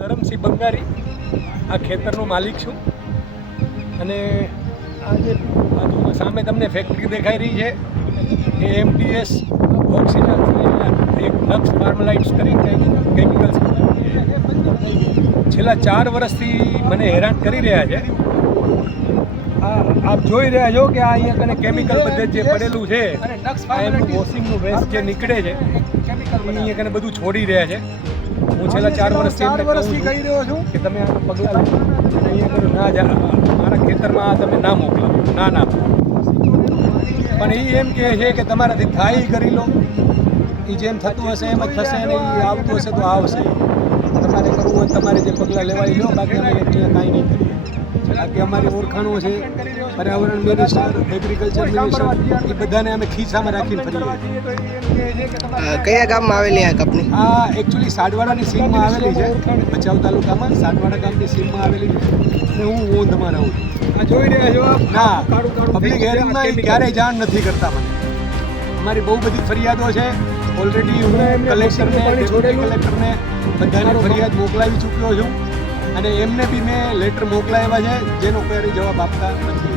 ધરમસિંહ બંગારી આ ખેતરનો માલિક છું. અને આ જે બાજુમાં સામે તમને ફેક્ટરી દેખાઈ રહી છે એ એમટીએસ ઓક્સિજન એક લક્ષ ફાર્મલાઇટ્સ કરી કેમિકલ્સ છેલ્લા ચાર વર્ષથી મને હેરાન કરી રહ્યા છે. આ આપ જોઈ રહ્યા છો કે આ અહીંયા કને કેમિકલ બધે જે પડેલું છે આ એમનું વોશિંગનું વેસ્ટ જે નીકળે છે અહીંયા કને બધું છોડી રહ્યા છે. હું છેલ્લા ચાર વર્ષથી ચાર વર્ષથી કહી રહ્યો છું. કે તમે આ પગલાં ના જા મારા ખેતરમાં તમે ના મોકલો ના ના. પણ એ એમ કહે છે કે તમારાથી થાય કરી લો. એ જેમ થતું હશે એમ જ થશે ને એ આવતું હશે તો આવશે. તમારે કરવું હોય તમારે જે પગલાં લેવાય લો. બાકી અમે કાંઈ નહીં કરીએ. બાકી અમારી ઓળખાણો છે પર્યાવરણ મિનિસ્ટર એગ્રીકલ્ચર મિનિસ્ટર એ બધાને અમે ખીચામાં રાખીને ફરીએ. કયા ગામમાં આવેલી આ કંપની આ એકચ્યુઅલી સાડવાડાની સીમમાં આવેલી છે ભચાઉ તાલુકામાં સાડવાડા ગામની સીમમાં આવેલી છે. અને હું ઓંધમાં રહું છું. આ જોઈ રહ્યા છો? ના પબ્લિક હેરિંગમાં એ ક્યારેય જાણ નથી કરતા મને. અમારી બહુ બધી ફરિયાદો છે. ઓલરેડી હું કલેક્ટરને કલેક્ટરને બધાને ફરિયાદ મોકલાવી ચૂક્યો છું. અને એમને બી મેં લેટર મોકલાવ્યા છે જેનો કોઈ જવાબ આપતા નથી.